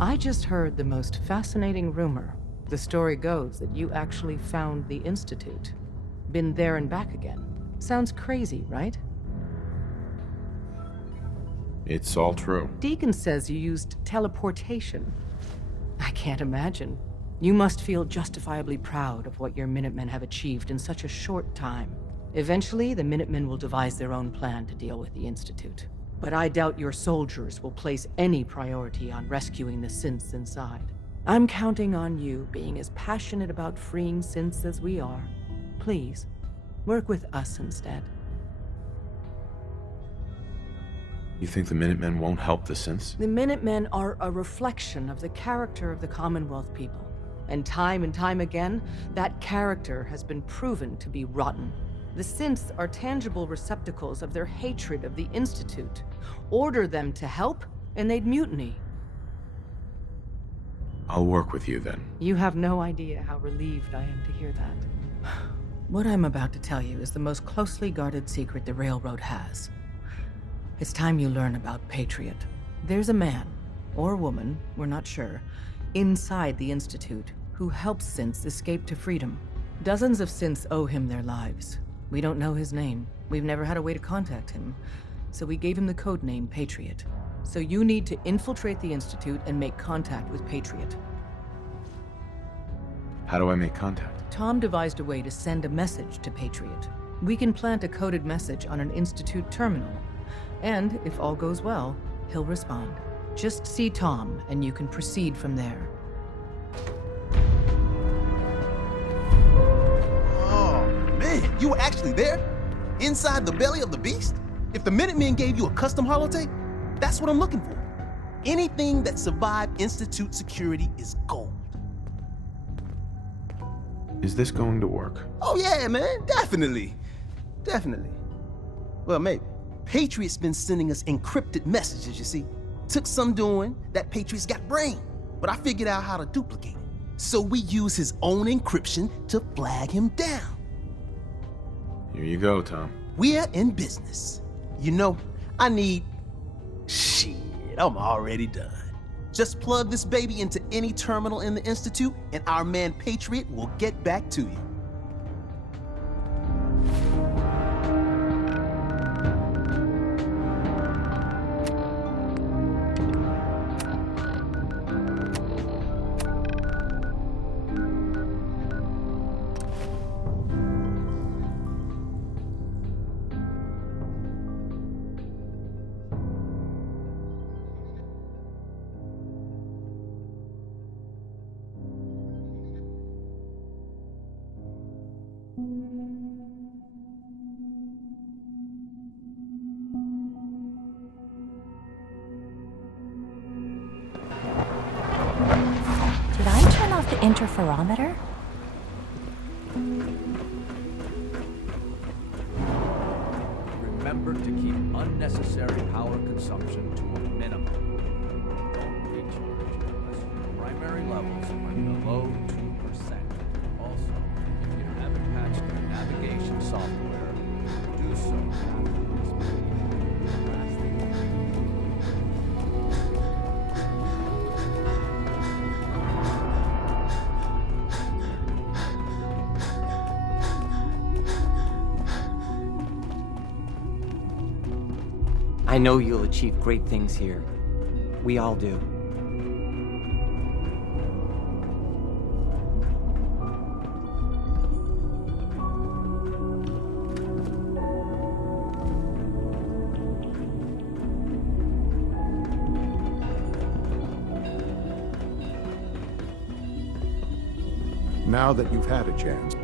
I just heard the most fascinating rumor. The story goes that you actually found the Institute. Been there and back again. Sounds crazy, right? It's all true. Deacon says you used teleportation. I can't imagine. You must feel justifiably proud of what your Minutemen have achieved in such a short time. Eventually, the Minutemen will devise their own plan to deal with the Institute. But I doubt your soldiers will place any priority on rescuing the synths inside. I'm counting on you being as passionate about freeing synths as we are. Please, work with us instead. You think the Minutemen won't help the synths? The Minutemen are a reflection of the character of the Commonwealth people. And time again, that character has been proven to be rotten. The synths are tangible receptacles of their hatred of the Institute. Order them to help, and they'd mutiny. I'll work with you then. You have no idea how relieved I am to hear that. What I'm about to tell you is the most closely guarded secret the Railroad has. It's time you learn about Patriot. There's a man, or woman, we're not sure, inside the Institute who helps synths escape to freedom. Dozens of synths owe him their lives. We don't know his name. We've never had a way to contact him. So we gave him the codename Patriot. So you need to infiltrate the Institute and make contact with Patriot. How do I make contact? Tom devised a way to send a message to Patriot. We can plant a coded message on an Institute terminal. And if all goes well, he'll respond. Just see Tom, and you can proceed from there. Oh, man, you were actually there? Inside the belly of the beast? If the Minutemen gave you a custom holotape, that's what I'm looking for. Anything that survived Institute security is gold. Is this going to work? Oh yeah, man, definitely. Definitely. Well, maybe. Patriot's been sending us encrypted messages, you see. Took some doing, that Patriot's got brain, but I figured out how to duplicate it. So we use his own encryption to flag him down. Here you go, Tom. We're in business. You know, I need... Shit, I'm already done. Just plug this baby into any terminal in the Institute, and our man Patriot will get back to you. Did I turn off the interferometer? Remember to keep unnecessary power consumption to a minimum. Don't recharge unless your primary levels are below 2%. Also, if you haven't patched your navigation software, do so after this video. Last thing. I know you'll achieve great things here. We all do. Now that you've had a chance,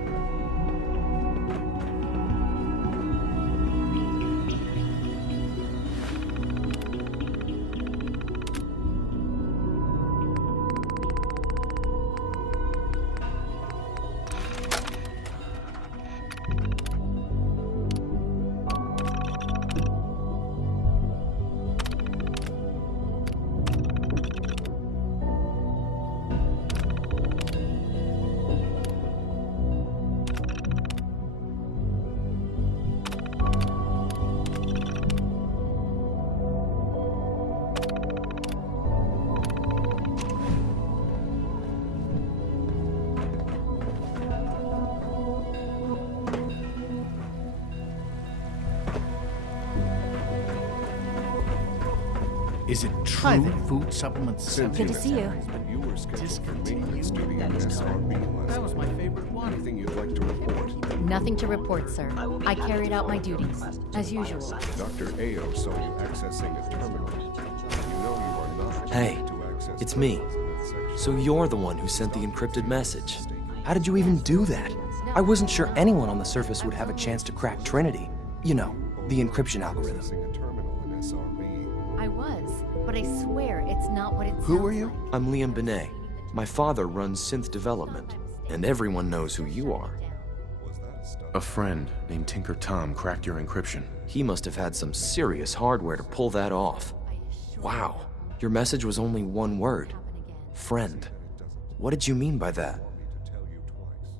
Is it Hi true there. food supplements? Good to see you. You were scheduled for maintenance duty at SRB That was last my night. favorite one. Anything you'd like to report? Nothing to report, sir. I carried out my duties, as usual. Dr. Ayo saw you accessing a terminal. You know you are not Hey, permitted to access it's me. that section. So you're the one who sent the encrypted message. How did you even do that? I wasn't sure anyone on the surface would have a chance to crack Trinity. You know, the encryption algorithm. Accessing a terminal in SRB. I was, but I swear it's not what it sounds Who are you? like. I'm Liam Benet. My father runs synth development, and everyone knows who you are. Was that a stunt? A friend named Tinker Tom cracked your encryption. He must have had some serious hardware to pull that off. Wow, your message was only one word. Friend. What did you mean by that? Want me to tell you twice.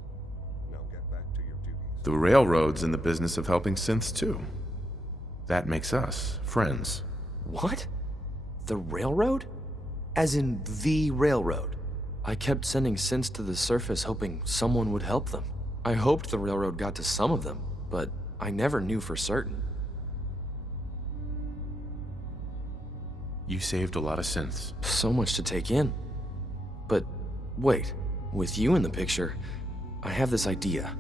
Now get back to your duties. The railroad's in the business of helping synths too. That makes us friends. What? The railroad? As in the railroad? I kept sending synths to the surface hoping someone would help them. I hoped the railroad got to some of them, but I never knew for certain. You saved a lot of synths. So much to take in. But wait, with you in the picture, I have this idea.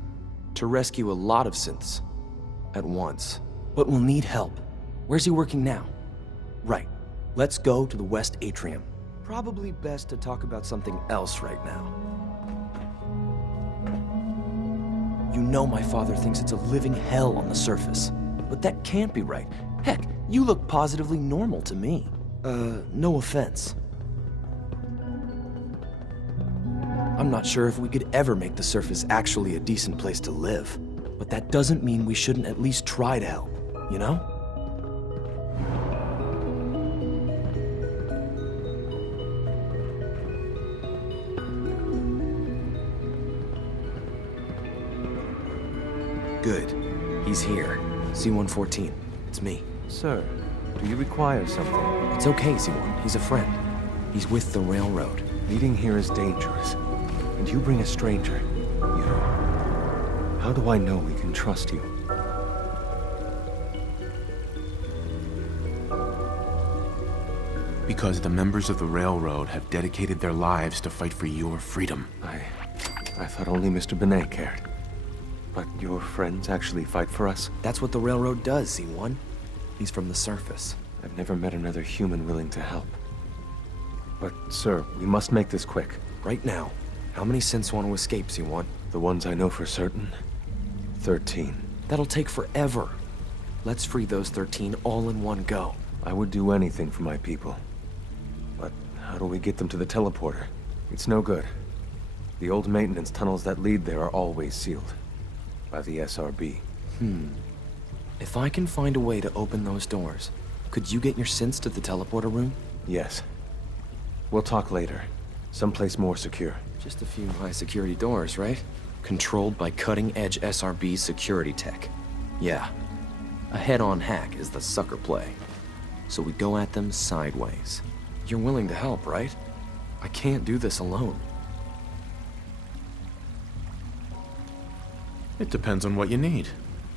To rescue a lot of synths at once. But we'll need help. Where's he working now? Right. Let's go to the West Atrium. Probably best to talk about something else right now. You know my father thinks it's a living hell on the surface. But that can't be right. Heck, you look positively normal to me. No offense. I'm not sure if we could ever make the surface actually a decent place to live. But that doesn't mean we shouldn't at least try to help, you know? Good. He's here. C-114. It's me. Sir, do you require something? It's okay, C1. He's a friend. He's with the railroad. Meeting here is dangerous. And you bring a stranger. You know, how do I know we can trust you? Because the members of the railroad have dedicated their lives to fight for your freedom. I thought only Mr. Benet cared. But your friends actually fight for us? That's what the railroad does, C1. He's from the surface. I've never met another human willing to help. But, sir, we must make this quick. Right now, how many synths want to escape, C1? The ones I know for certain, 13. That'll take forever. Let's free those 13 all in one go. I would do anything for my people. But how do we get them to the teleporter? It's no good. The old maintenance tunnels that lead there are always sealed. By the SRB. If I can find a way to open those doors, could you get your synths to the teleporter room? Yes. We'll talk later. Someplace more secure. Just a few high-security doors, right? Controlled by cutting-edge SRB security tech. Yeah. A head-on hack is the sucker play. So we go at them sideways. You're willing to help, right? I can't do this alone. It depends on what you need.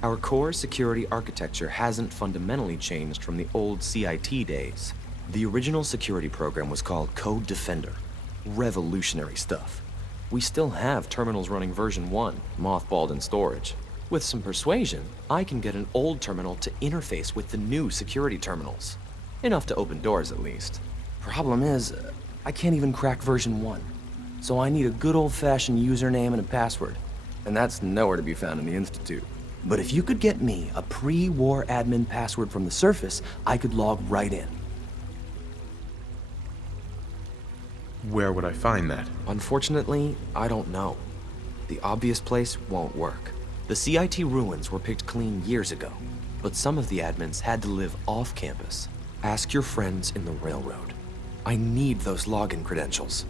Our core security architecture hasn't fundamentally changed from the old CIT days. The original security program was called Code Defender. Revolutionary stuff. We still have terminals running version 1, mothballed in storage. With some persuasion, I can get an old terminal to interface with the new security terminals. Enough to open doors, at least. Problem is, I can't even crack version 1. So I need a good old-fashioned username and a password. And that's nowhere to be found in the Institute. But if you could get me a pre-war admin password from the surface, I could log right in. Where would I find that? Unfortunately, I don't know. The obvious place won't work. The CIT ruins were picked clean years ago, but some of the admins had to live off campus. Ask your friends in the railroad. I need those login credentials.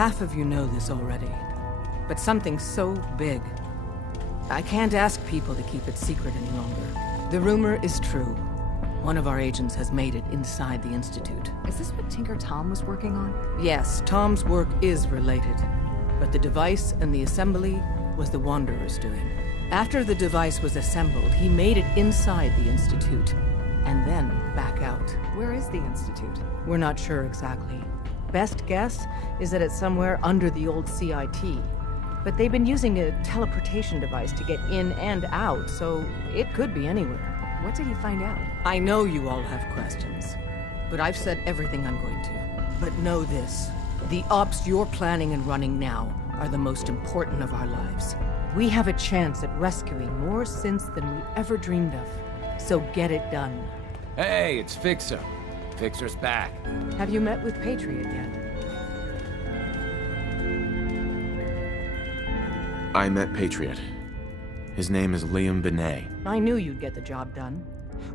Half of you know this already, but something so big, I can't ask people to keep it secret any longer. The rumor is true. One of our agents has made it inside the Institute. Is this what Tinker Tom was working on? Yes, Tom's work is related, but the device and the assembly was the Wanderer's doing. After the device was assembled, he made it inside the Institute, and then back out. Where is the Institute? We're not sure exactly. Best guess is that it's somewhere under the old CIT. But they've been using a teleportation device to get in and out, so it could be anywhere. What did he find out? I know you all have questions, but I've said everything I'm going to. But know this, the ops you're planning and running now are the most important of our lives. We have a chance at rescuing more synths than we ever dreamed of. So get it done. Hey, it's Fixer. Fixer's back. Have you met with Patriot yet? I met Patriot. His name is Liam Benet. I knew you'd get the job done.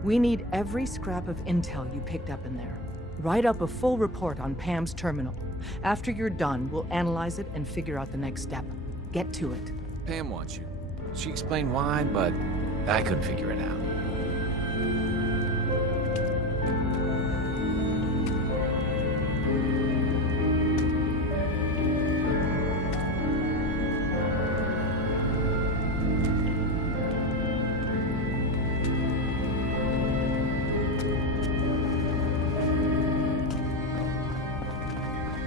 We need every scrap of intel you picked up in there. Write up a full report on Pam's terminal. After you're done, we'll analyze it and figure out the next step. Get to it. Pam wants you. She explained why, but I couldn't figure it out.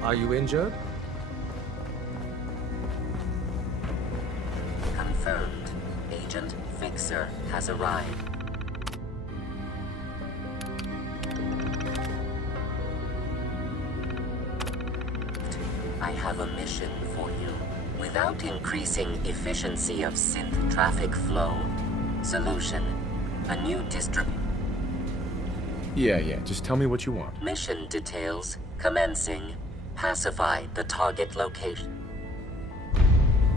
Are you injured? Confirmed. Agent Fixer has arrived. I have a mission for you. Without increasing efficiency of synth traffic flow, solution. A new Yeah, just tell me what you want. Mission details commencing. Pacify the target location.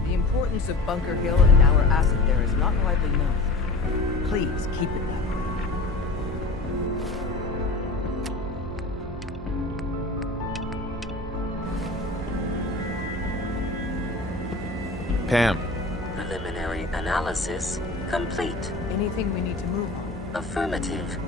The importance of Bunker Hill and our asset there is not widely known. Please keep it that way. Pam. Preliminary analysis complete. Anything we need to move on? Affirmative.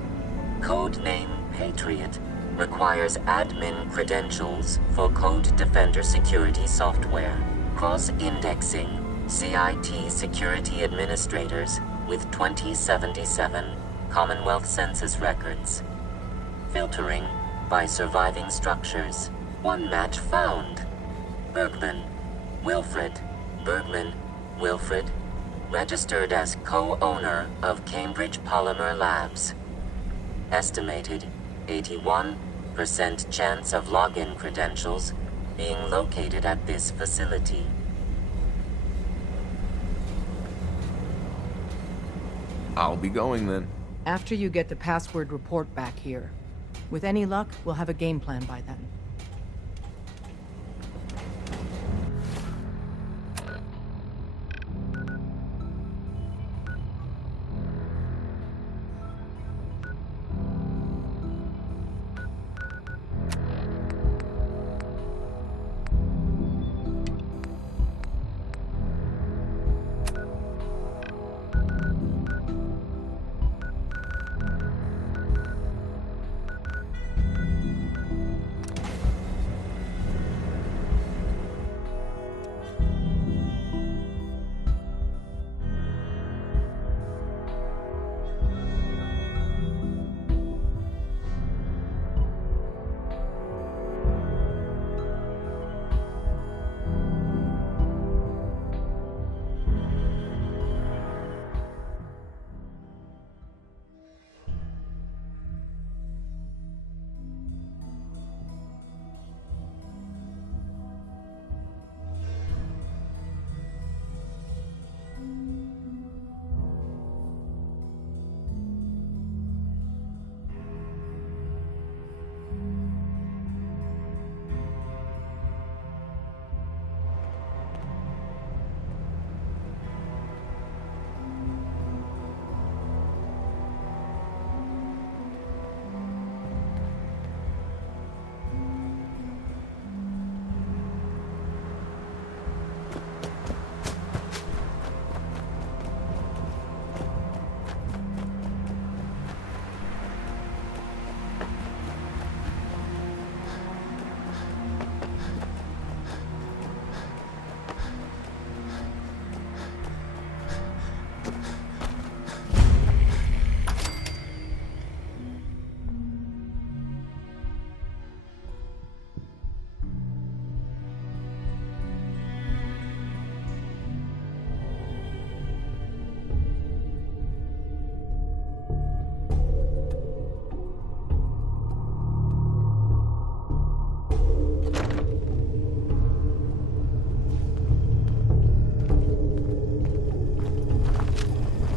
Codename Patriot. Requires admin credentials for Code Defender security software. Cross-indexing CIT security administrators with 2077 Commonwealth Census records. Filtering by surviving structures. One match found. Bergman, Wilfred. Bergman, Wilfred. Registered as co-owner of Cambridge Polymer Labs. Estimated 81% chance of login credentials being located at this facility. I'll be going then. After you get the password report back here. With any luck, we'll have a game plan by then.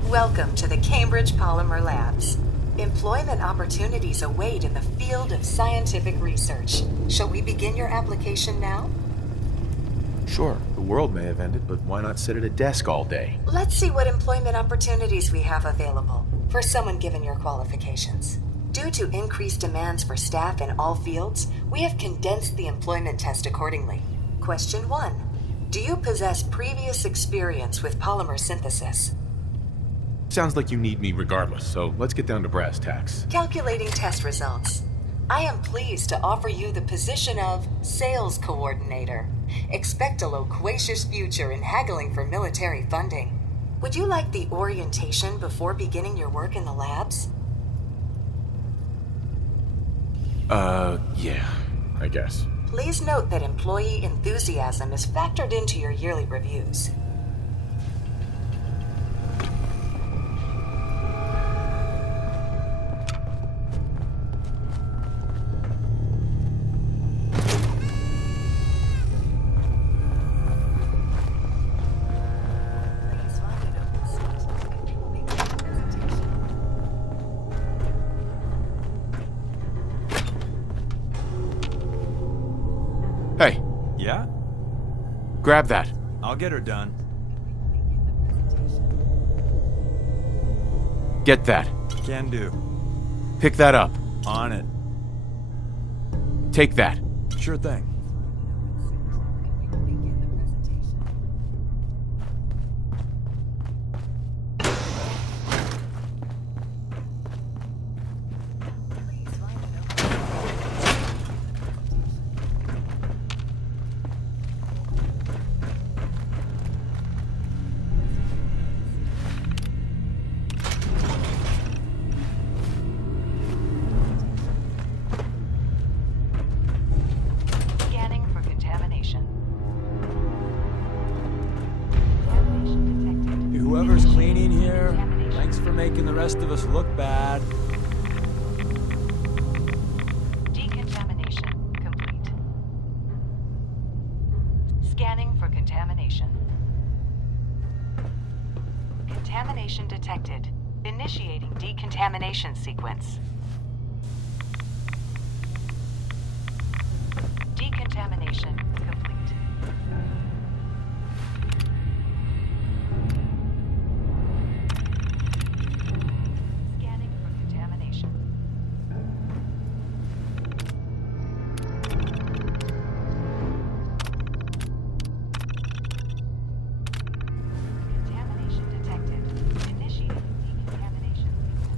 Welcome to the Cambridge Polymer Labs. Employment opportunities await in the field of scientific research. Shall we begin your application now? Sure, the world may have ended, but why not sit at a desk all day? Let's see what employment opportunities we have available for someone given your qualifications. Due to increased demands for staff in all fields, we have condensed the employment test accordingly. Question 1. Do you possess previous experience with polymer synthesis? Sounds like you need me regardless, so let's get down to brass tacks. Calculating test results. I am pleased to offer you the position of sales coordinator. Expect a loquacious future in haggling for military funding. Would you like the orientation before beginning your work in the labs? Yeah, I guess. Please note that employee enthusiasm is factored into your yearly reviews. Hey, Yeah? grab that. I'll get her done. Get that. Can do. Pick that up. On it. Take that. Sure thing. Scanning for contamination. Whoever's cleaning here, thanks for making the rest of us look bad. Decontamination complete. Scanning for contamination. Contamination detected. Initiating decontamination sequence. Decontamination complete. Scanning for contamination. Contamination detected. Initiating decontamination sequence.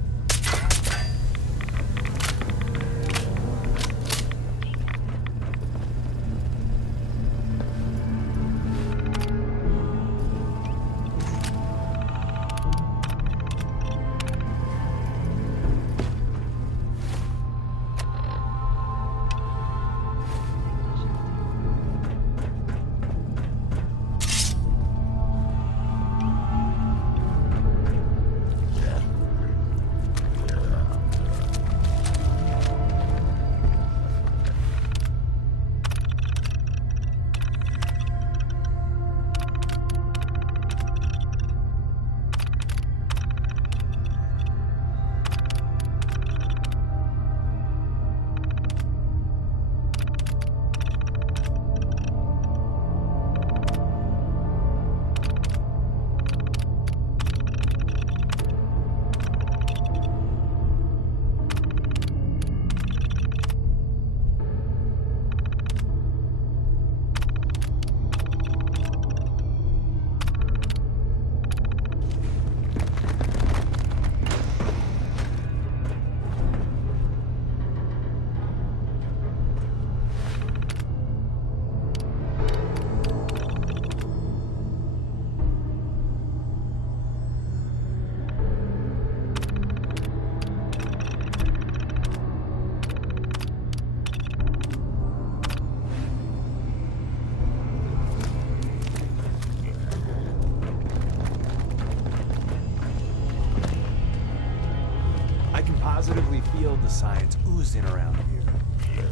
I can positively feel the science oozing around here.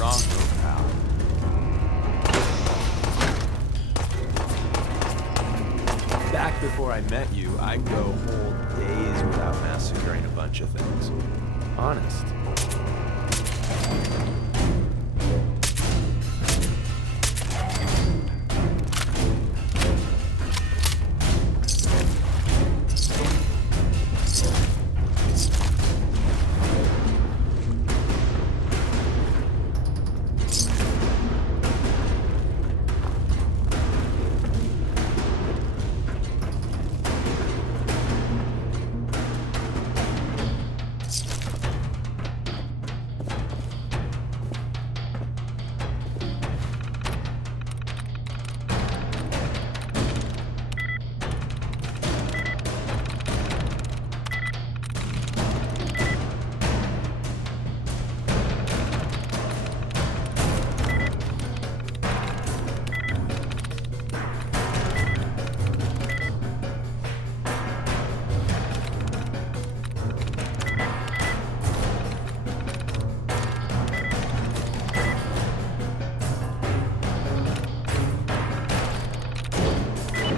wrong road, pal. Back before I met you, I'd go whole days without massacring a bunch of things. Honest.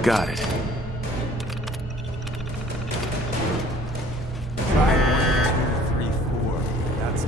Got it. Try 1, 2, 3, 4. That's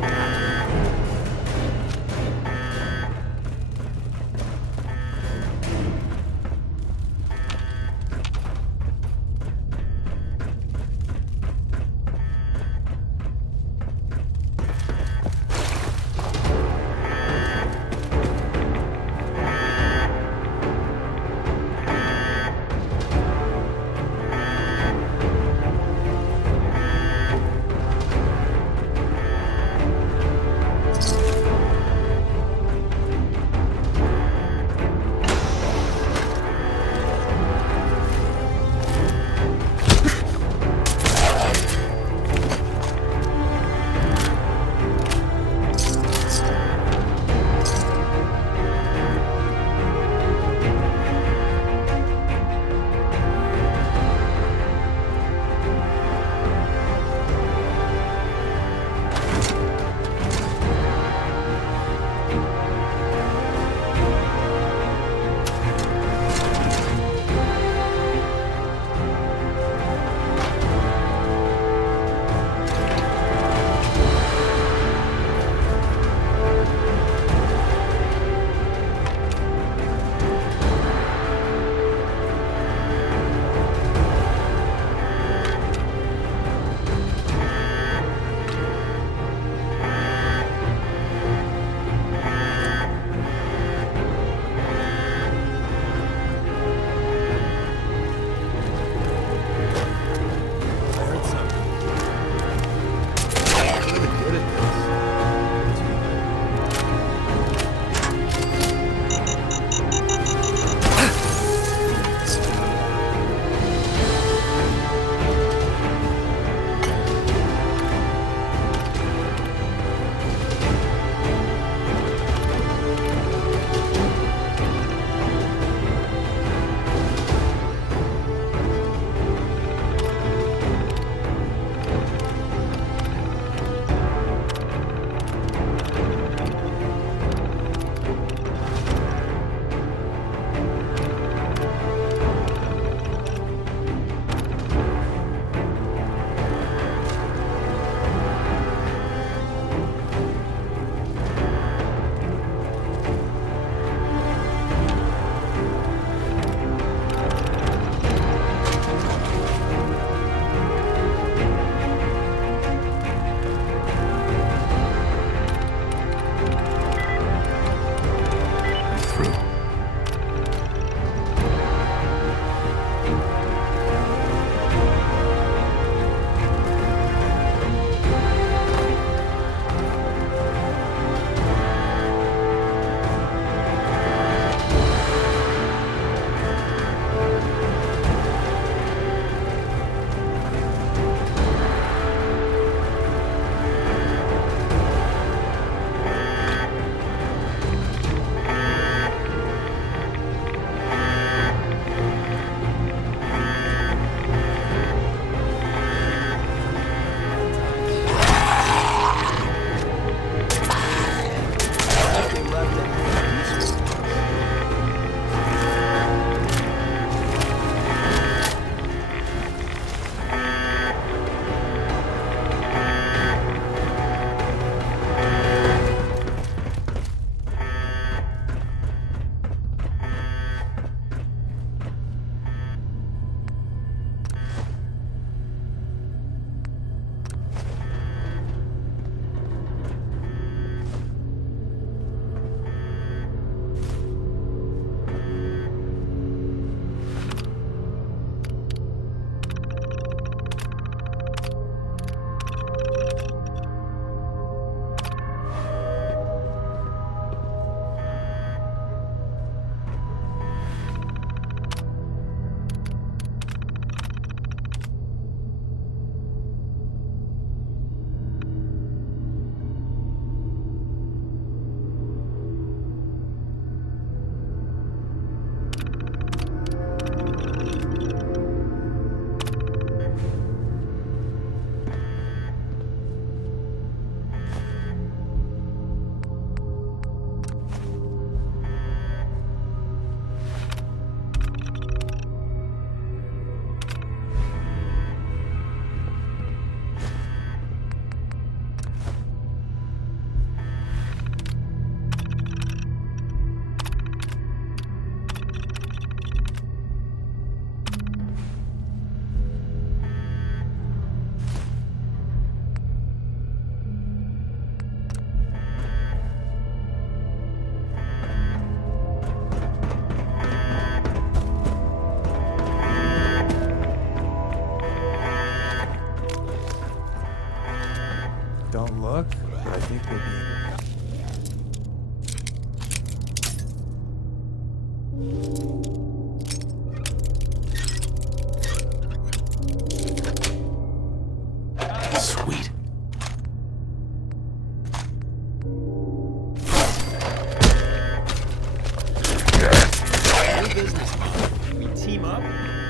team up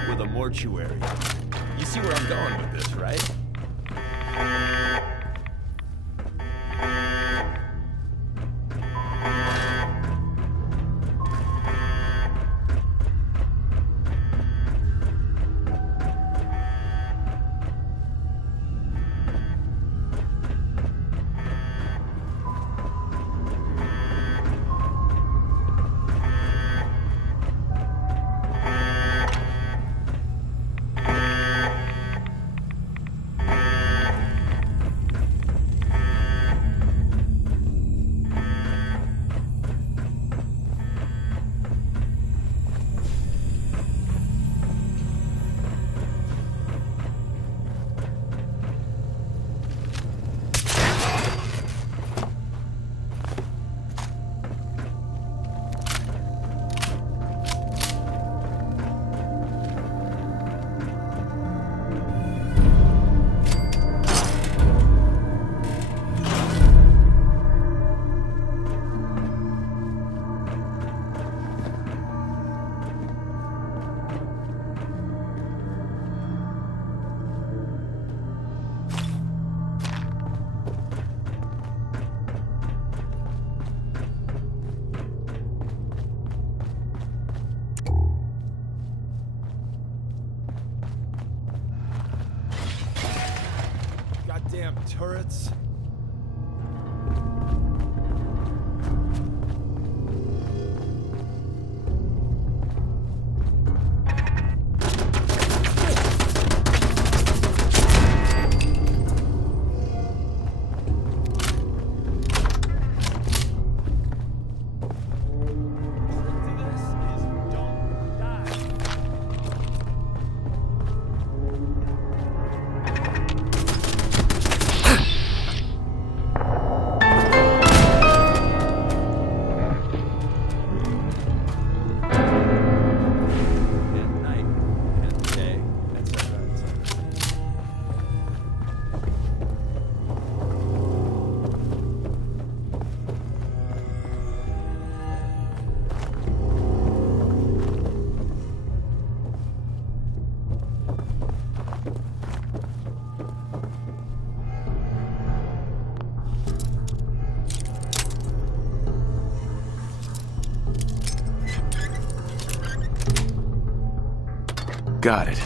with a mortuary. You see where I'm going with this, right? Goddamn turrets. Got it.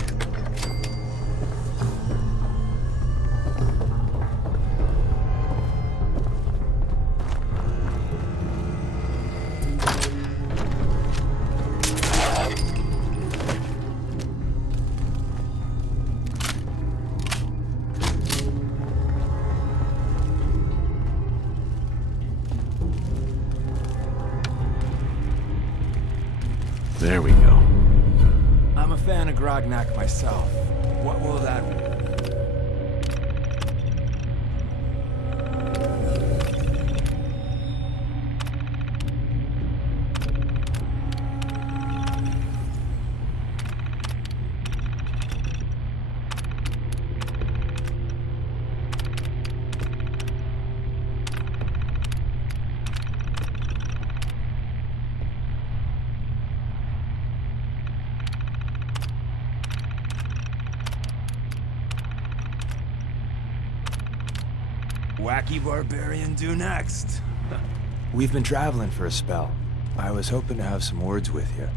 There we go. I'm a fan of Grognak myself. What will that be? Wacky barbarian do next. We've been traveling for a spell. I was hoping to have some words with you.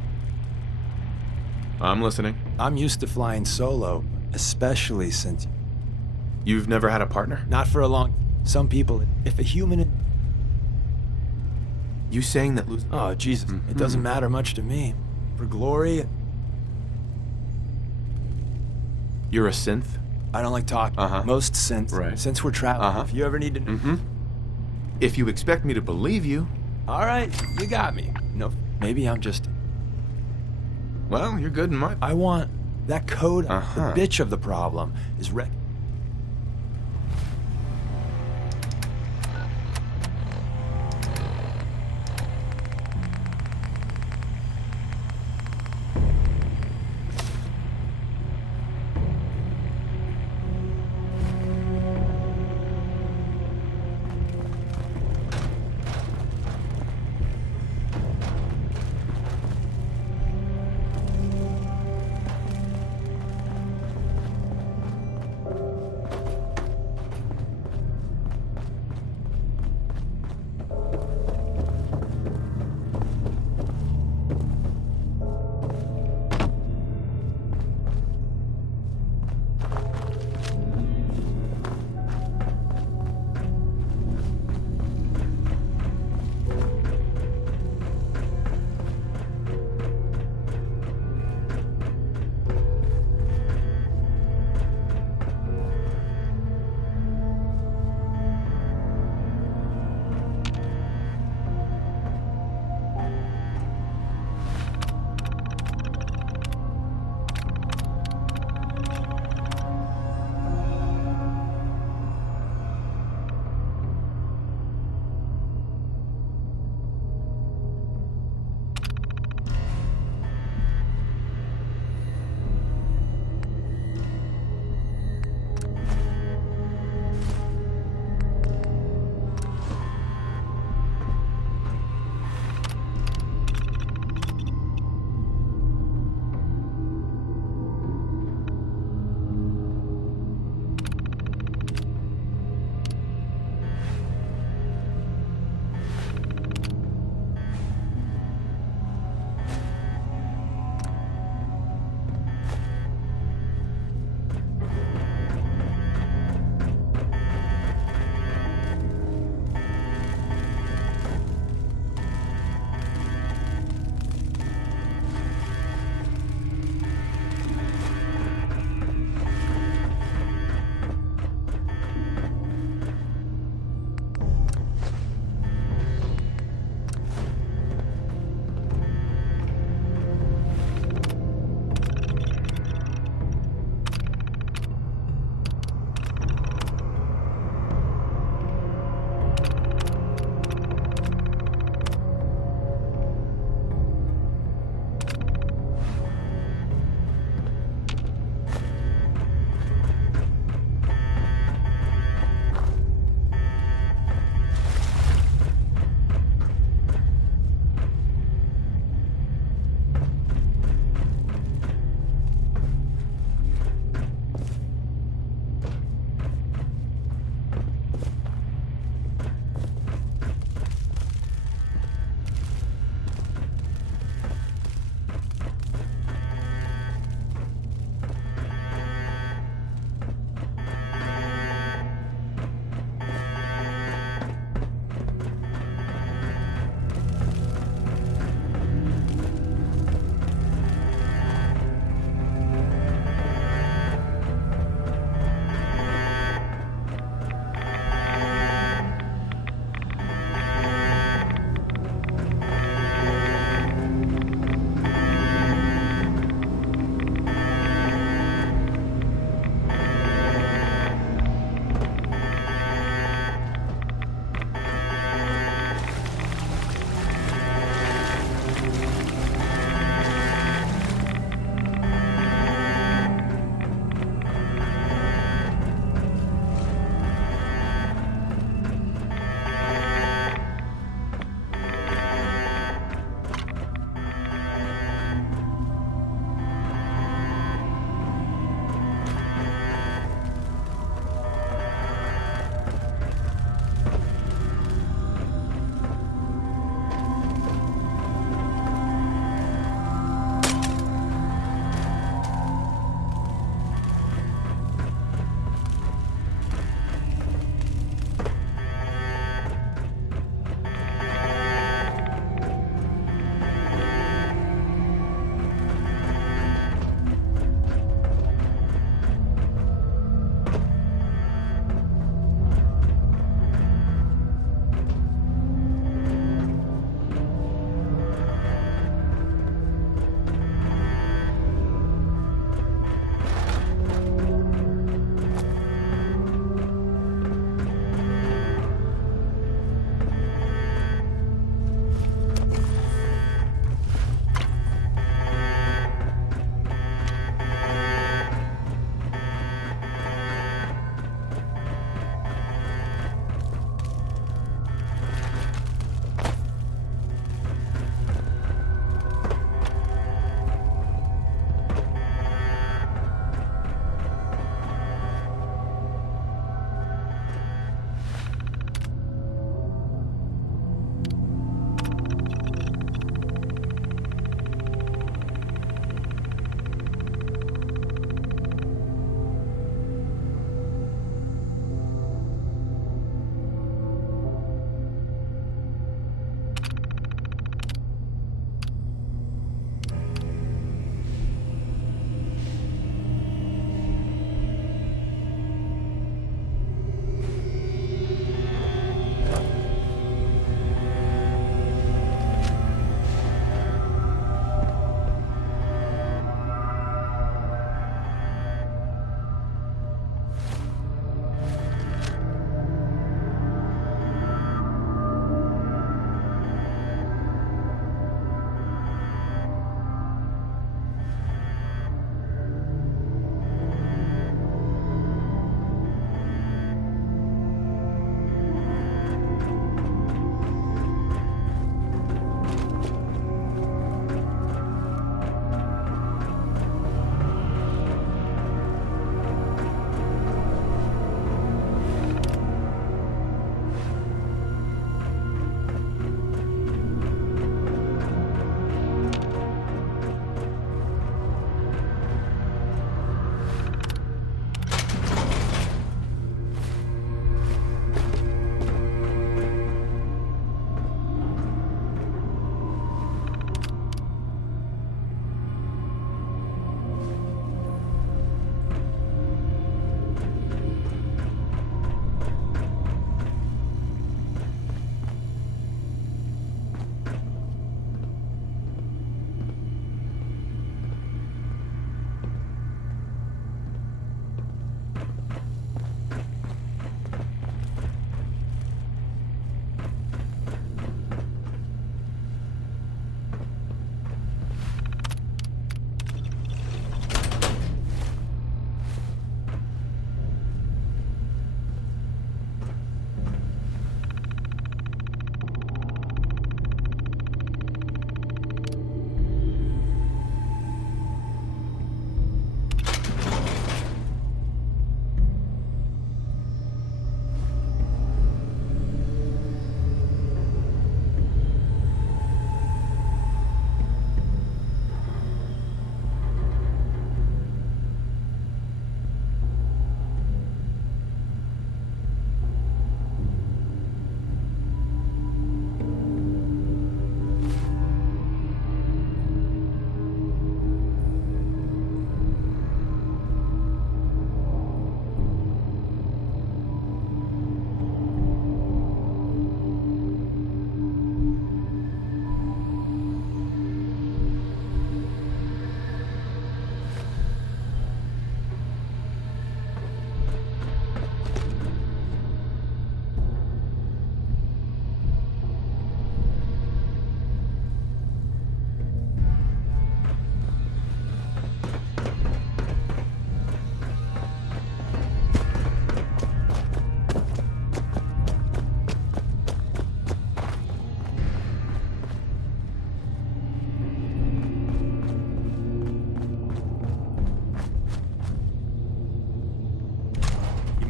I'm listening. I'm used to flying solo, especially since... You've never had a partner? Not for a long... Some people, if a human... You saying that losing... Oh, Jesus. It doesn't matter much to me. For glory... You're a synth? I don't like talking. Most synths. Right. Since we're traveling, if you ever need to... If you expect me to believe you... All right, you got me. No, maybe I'm just... Well, you're good in my... I want that code. The bitch of the problem is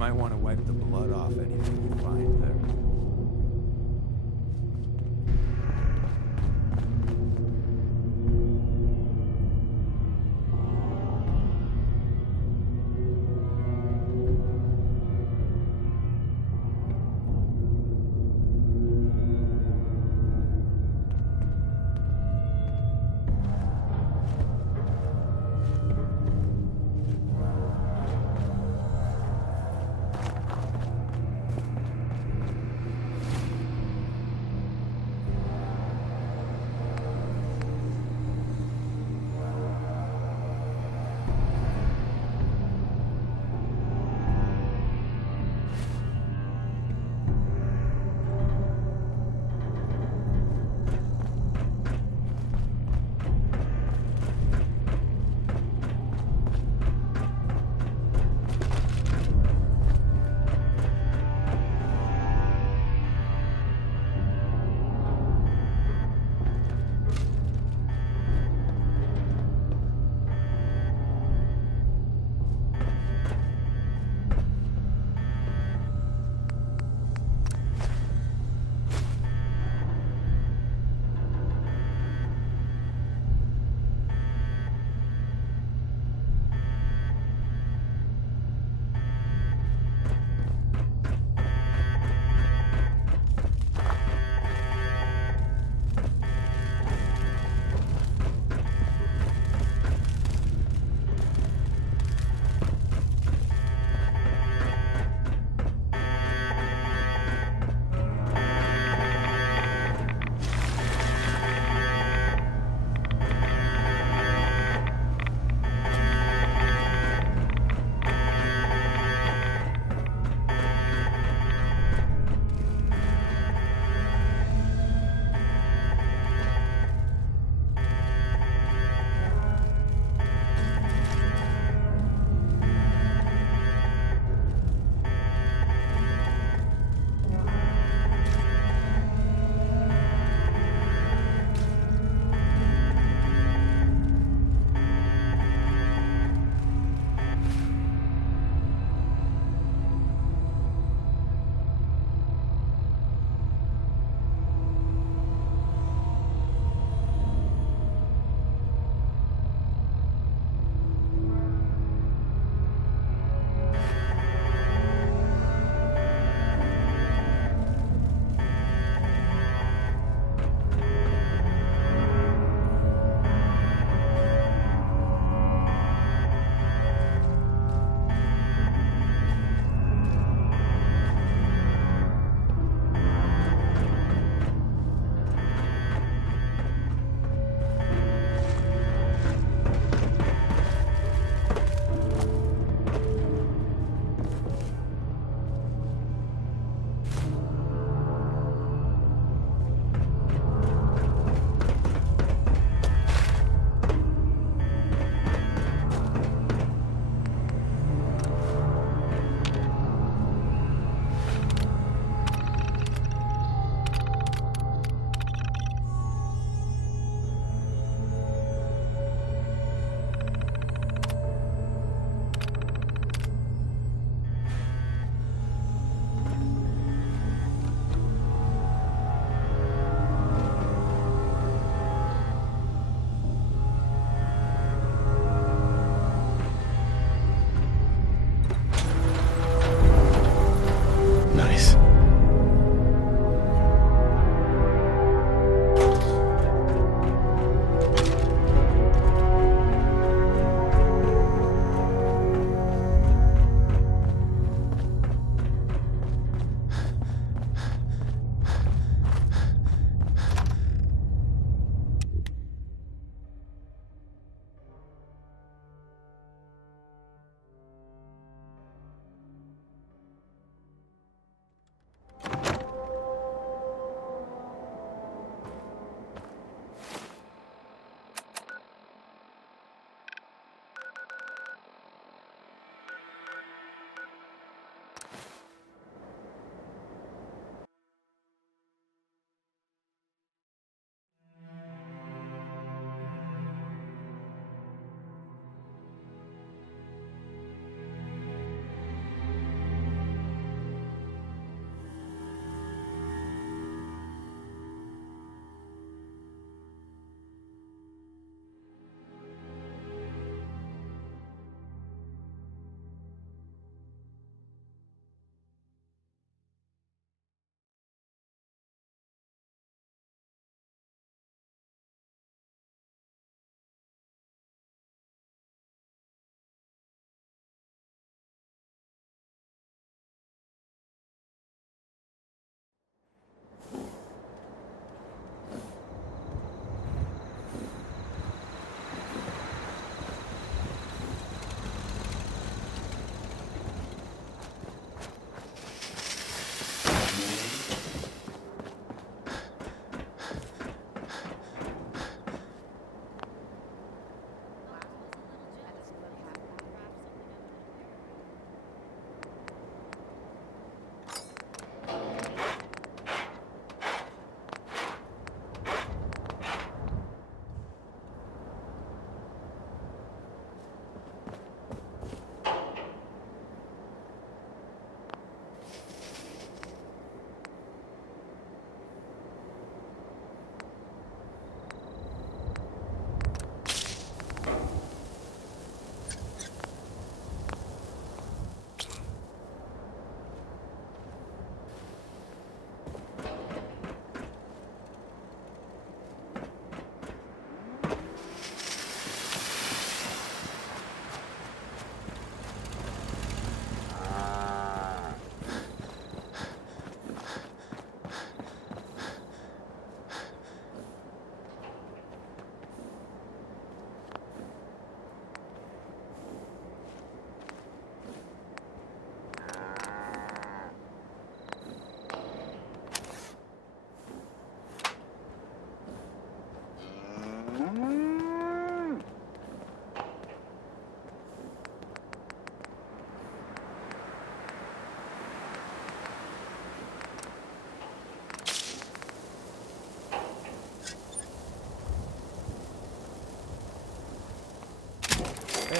might want to wipe the blood off anything you find there.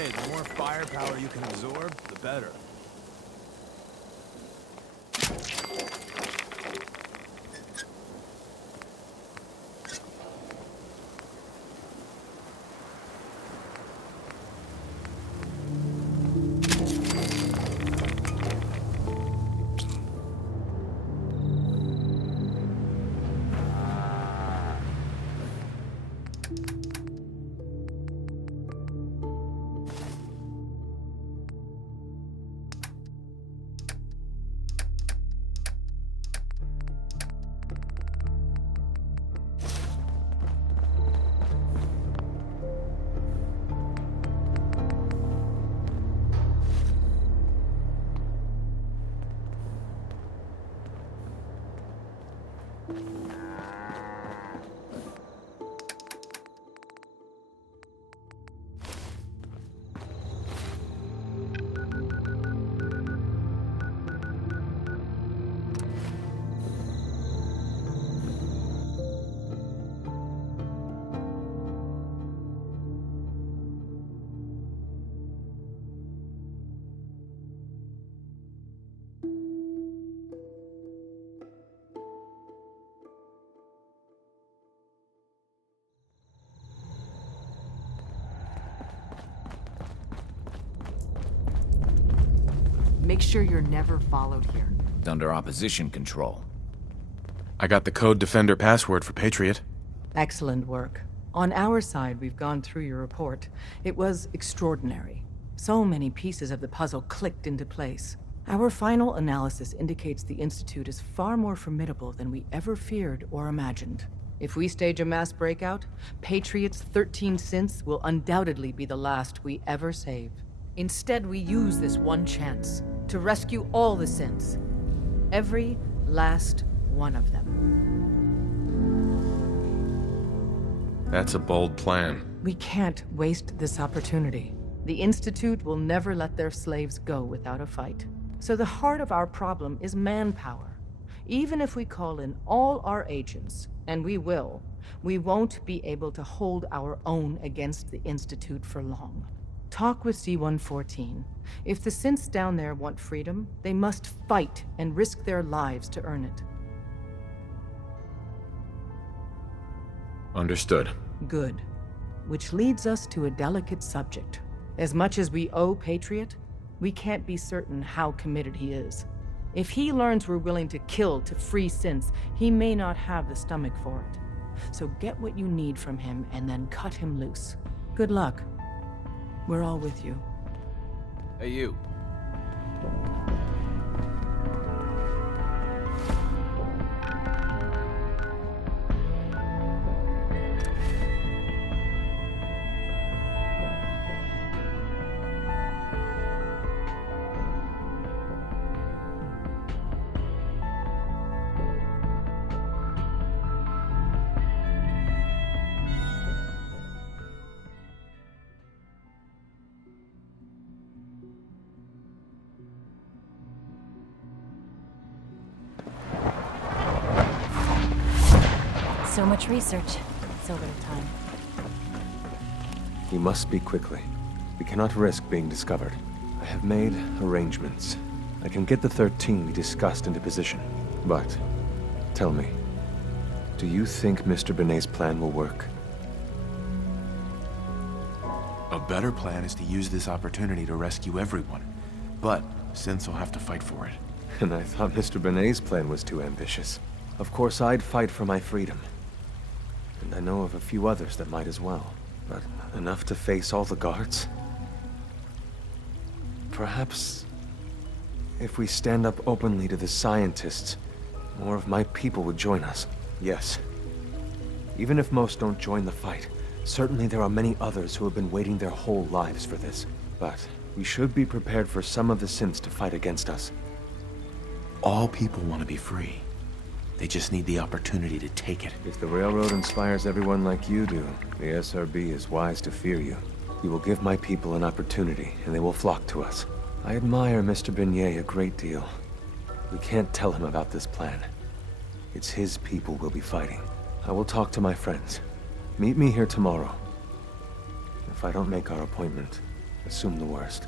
Hey, the more firepower you can absorb, the better. Make sure you're never followed here. It's under opposition control. I got the Code Defender password for Patriot. Excellent work. On our side, we've gone through your report. It was extraordinary. So many pieces of the puzzle clicked into place. Our final analysis indicates the Institute is far more formidable than we ever feared or imagined. If we stage a mass breakout, Patriot's 13 synths will undoubtedly be the last we ever save. Instead, we use this one chance to rescue all the synths. Every last one of them. That's a bold plan. We can't waste this opportunity. The Institute will never let their slaves go without a fight. So the heart of our problem is manpower. Even if we call in all our agents, and we will, we won't be able to hold our own against the Institute for long. Talk with C-114. If the synths down there want freedom, they must fight and risk their lives to earn it. Understood. Good. Which leads us to a delicate subject. As much as we owe Patriot, we can't be certain how committed he is. If he learns we're willing to kill to free synths, he may not have the stomach for it. So get what you need from him and then cut him loose. Good luck. We're all with you. Hey, you. So much research, so little time. We must speak quickly. We cannot risk being discovered. I have made arrangements. I can get the 13 we discussed into position. But, tell me, do you think Mr. Benet's plan will work? A better plan is to use this opportunity to rescue everyone. But synths will have to fight for it. And I thought Mr. Benet's plan was too ambitious. Of course, I'd fight for my freedom. And I know of a few others that might as well. But enough to face all the guards? Perhaps if we stand up openly to the scientists, more of my people would join us. Yes. Even if most don't join the fight, certainly there are many others who have been waiting their whole lives for this. But we should be prepared for some of the synths to fight against us. All people want to be free. They just need the opportunity to take it. If the Railroad inspires everyone like you do, the SRB is wise to fear you. You will give my people an opportunity, and they will flock to us. I admire Mr. Benet a great deal. We can't tell him about this plan. It's his people we'll be fighting. I will talk to my friends. Meet me here tomorrow. If I don't make our appointment, assume the worst.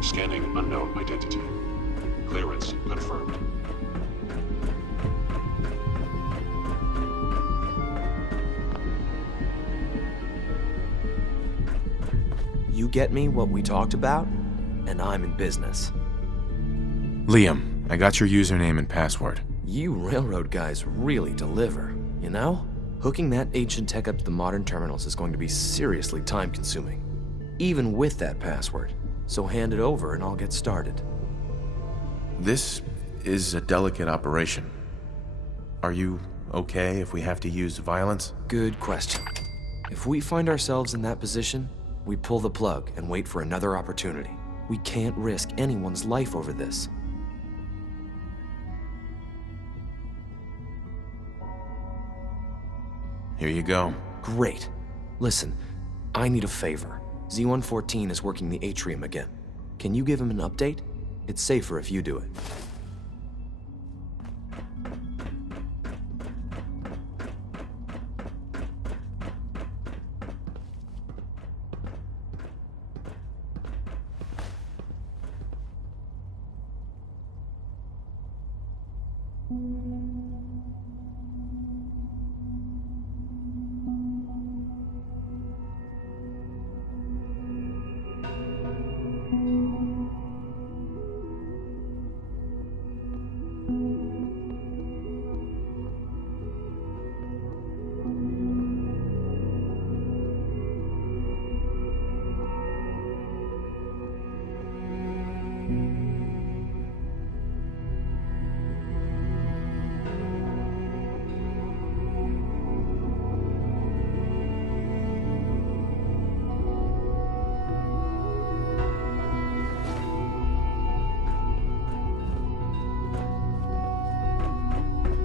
Scanning unknown identity. Clearance confirmed. You get me what we talked about, and I'm in business. Liam, I got your username and password. You railroad guys really deliver, you know? Hooking that ancient tech up to the modern terminals is going to be seriously time-consuming, even with that password. So hand it over and I'll get started. This is a delicate operation. Are you okay if we have to use violence? Good question. If we find ourselves in that position, we pull the plug and wait for another opportunity. We can't risk anyone's life over this. Here you go. Great. Listen, I need a favor. Z-114 is working the atrium again. Can you give him an update? It's safer if you do it.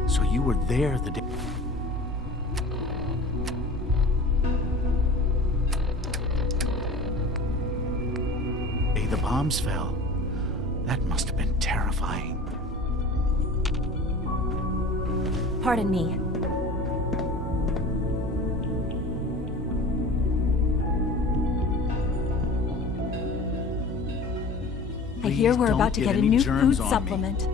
So you were there the day... the bombs fell. That must have been terrifying. Pardon me. I hear we're about to get a new food supplement.